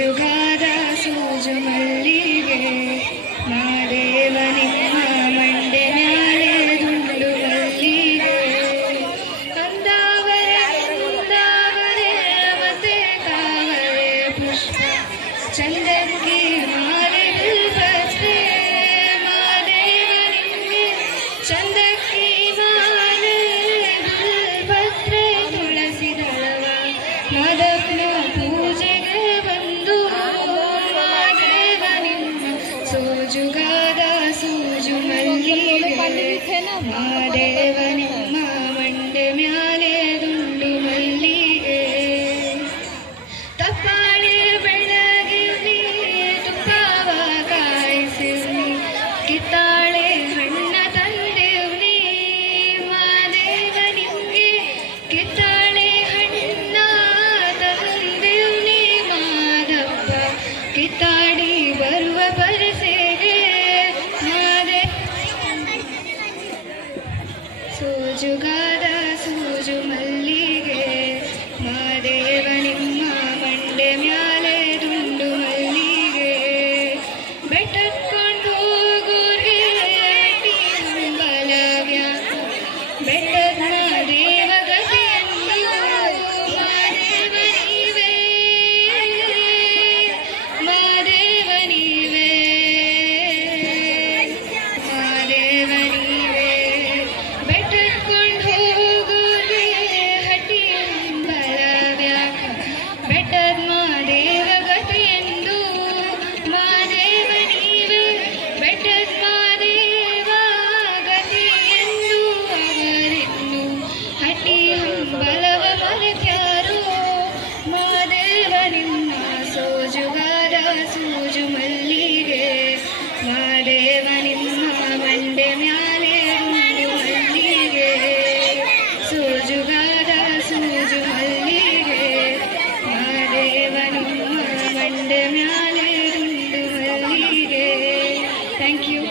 ಸೋಜುಗಾದ ಸೋಜು ಮಲ್ಲಿಗೆ ಮಾದೇವ ನಿಮ್ಮ ಮಂಡೆ ಮ್ಯಾಲೆ ದುಂಡು ಮಲ್ಲಿಗೆ ಅಂದಾವರೆ ಕುಂದಾವರೆ ಮತ್ತೆ ಕಾವರೆ ಪುಷ್ಪ ಚಂದಕ್ಕಿ ಮಾರೆ ಬಿಲ್ಪತ್ರೆ ಮಾದೇವ ನಿಮಗೆ ಚಂದಕ್ಕಿ ಮಾಲೆ ಬಿಲ್ಪತ್ರೆ ತುಳಸಿ ದಳವ ಮಾದಪ್ಪನ ಪೂಜೆಗೆ ಬಂದು ಮಾದೇವ ನಿಮ್ಮ ಸೋಜುಗಾದ ಸೋಜು ಮಲ್ಲಿಗೆ ಮಾದೇವ ನಿಮ್ಮ ಮಂಡೆ ಮ್ಯಾಲೆ ದುಂಡು ಮಲ್ಲಿಗೆ ತಪ್ಪಾಳೆ ಬೆಳಗಿರ್ಲಿ ತುಪ್ಪವ ಕಾಯಿಸಿರ್ಲಿ ಕಿತ್ತಾಳೆ ಹಣ್ಣ ತಂದಿರ್ಲಿ ಮಾದೇವ ನಿಮ್ಗೆ ಕಿತ್ತಾಳೆ ಹಣ್ಣ ತಂದಿರ್ಲಿ ಮಾದಪ್ಪ ಕಿತ್ತಾಡಿ ಬರುವ ಪರಿಸೆಗೆ ಮಾದೇ ಸೋಜುಗಾದ ಸೋಜು ಮಲ್ಲಿಗೆ ಮಾದೇವ ನಿಮ್ಮ ಮಂಡೆ ಮ್ಯಾಲೆ ದುಂಡು ಮಲ್ಲಿಗೆ ಬೆಟ್ಟತ್ಕೊಂಡು ಹೋಗೋರ್ಗೆ ಬಲ ವ್ಯಾಪ ಬೆಟ್ಟದ ದೇವ ಗತಿಯನ್ನು ಮಾದೇವ ನೀವೇ ಮಾದೇವ ನೀವೇ ಮಾದೇವ ನೀವೇ ಬೆಟ್ಟತ್ಕೊಂಡು ಹೋಗೋರ್ಗೆ ಹಟ್ಟಿ ಬಲ ವ್ಯಾಪ ಬೆಟ್ಟದ ಮಾದೇವ ಗತಿಯೆಂದು ಮಾದೇವ ನೀವೇ ಬೆಟ್ಟದ ಮಾದೇವ ಗತಿಯೆಂದು ಅವರೆನ್ನು ಹಟ್ಟಿ ಬಲವ ಮರೆತ್ಯಾರೋ ಮಾದೇವ ನಿಮ್ಮ ಸೋಜುಗಾದ ಸೋಜು ಮಲ್ಲಿಗೆ ಮಾದೇವ ನಿಮ್ಮ ಮಂಡೆ ಮ್ಯಾಲೆ ದುಂಡು ಮಲ್ಲಿಗೆ ಸೋಜುಗಾದ ಸೋಜು ಮಲ್ಲಿಗೆ ಮಾದೇವ ನಿಮ್ಮ ಮಂಡೆ ಮ್ಯಾಲೆ ದುಂಡು ಮಲ್ಲಿಗೆ ಥ್ಯಾಂಕ್ ಯು.